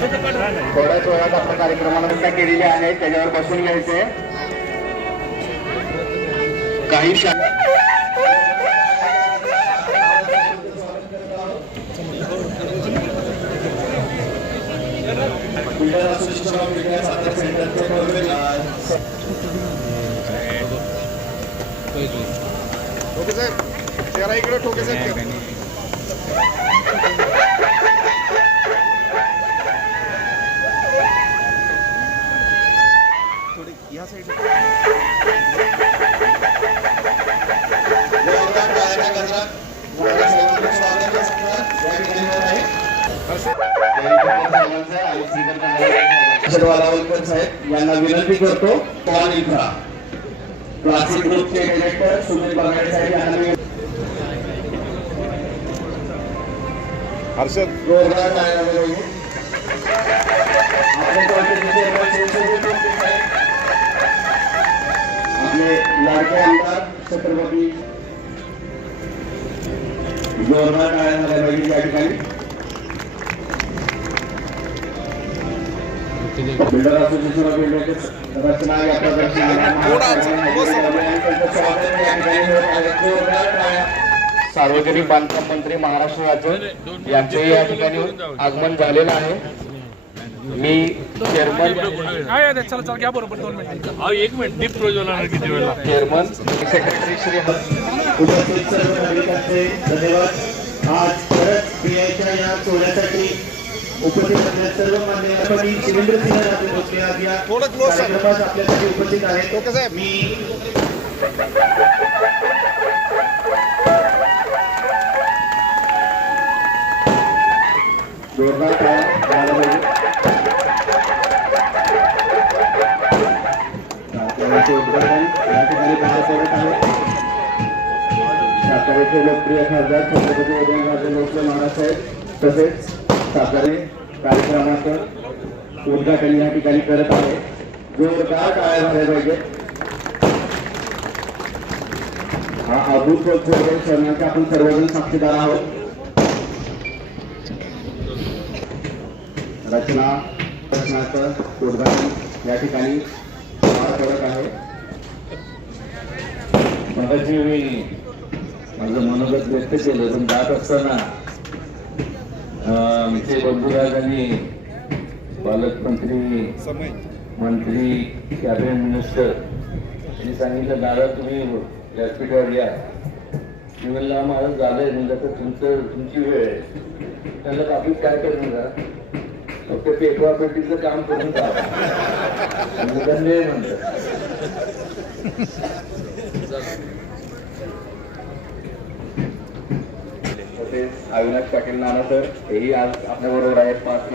थोड़ा वेळात आपण कार्यक्रमाला व्यवस्था केलेली आहे त्याच्यावर ठोके साहेब. तेरा इकडे ठोके साहेब. साहेब यांना विनंती करतो कॉल इथला क्लासिक ग्रुपचे डिरेक्टर सुनील बगाडे साहेब यांना हर्षद. जोरदार. आपले लाडके आमदार छत्रपती जोरदार टाळ्या झाल्या पाहिजे या ठिकाणी बिल्डर असोसिएशन ऑफ इंडियाचे रचना या प्रदर्शनाला सार्वजनिक बांधकाम मंत्री महाराष्ट्र राज्य यांचे या ठिकाणी आगमन झालेलं आहे. मी चेअरमन काय आहे ते? चला चला घ्या बरोबर दोन मिनिट. अहो एक मिनिट डीप प्रज्वलन किती वेळा चेअरमन सेक्रेटरी श्री उपस्थित सर्व नागरिकांचे धन्यवाद. आज परत बियाच्या या सोहळ्यासाठी उपस्थित असलेल्या सर्व मान्यवरांनी शिवेंद्र सिंह राजे भोसले आज या. कार्यक्रमात आपल्यासाठी उपस्थित आहेत मी जोरदार टाळ्या झाल्या पाहिजे. साताऱ्याचे उद्घाटन या ठिकाणी पार पडत आहे साताऱ्याचे लोकप्रिय खासदार छत्रपती उदयनराजे भोसले महाराजसाहेब तसेच सातारे कार्यक्रमाचं उद्घाटन या ठिकाणी करत आहे. जोरदार टाळ्या झाल्या पाहिजे? हा अभूतपूर्व क्षणाचे आपण सर्वजण साक्षीदार आहोत. रचना प्रश्नाचं उद्घाटन या ठिकाणी करत आहे. मगाशी मी माझं मनोगत व्यक्त केलं पण जात असताना अं, बंधुराज आणि पालकमंत्री मंत्री कॅबिनेट मिनिस्टर यांनी सांगितलं दादा तुम्ही व्यासपीठावर या. मी म्हणलं माझं झालंय. म्हणलं तर तुमचं तुमची वेळ आहे. त्यांना बाकी काय करून जा फक्त पेटवा पेटीचं काम करून जा म्हणलं नाही म्हणलं तसेच अविनाश पाटील नाना सर हेही आज आपल्या बरोबर आहेत. पाच